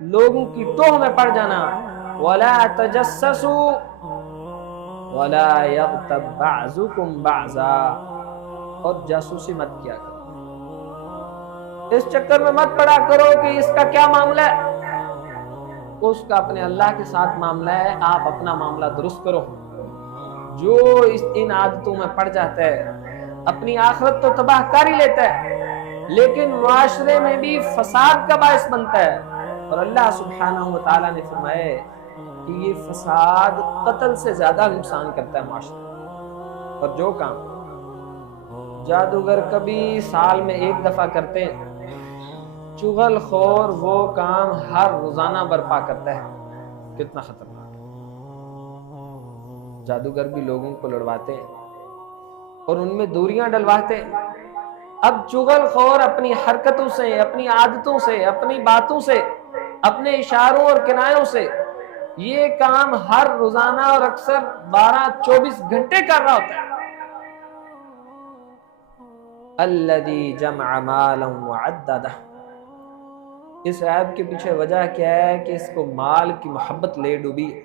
لوگوں کی ٹوہ میں پڑ جانا، ولا تجسسوا ولا یغتب بعضکم بعضا، اور جاسوسی مت کیا کرو، اس چکر میں مت پڑا کرو کہ اس کا کیا معاملہ ہے، اس کا اپنے اللہ کے ساتھ معاملہ ہے، آپ اپنا معاملہ درست کرو۔ جو ان عادتوں میں پڑ جاتا ہے اپنی آخرت تو تباہ کر ہی لیتا ہے، لیکن معاشرے میں بھی فساد کا باعث بنتا ہے، اور اللہ سبحانہ وتعالی نے فرمایا کہ یہ فساد قتل سے زیادہ نقصان کرتا ہے معاشرے، اور جو کام جادوگر کبھی سال میں ایک دفعہ کرتے ہیں، چغل خور وہ کام ہر روزانہ برپا کرتا ہے، کتنا خطرناک ہے۔ جادوگر بھی لوگوں کو لڑواتے ہیں اور ان میں دوریاں ڈلواتے ہیں۔ اب چغل خور اپنی حرکتوں سے، اپنی عادتوں سے، اپنی باتوں سے، اپنے اشاروں اور کنایوں سے یہ کام ہر روزانہ اور اکثر 12-24 گھنٹے کر رہا ہوتا ہے۔ الذی جمع مالا وعددہ، اس عیب کے پیچھے وجہ کیا ہے کہ اس کو مال کی محبت لے ڈوبی ہے،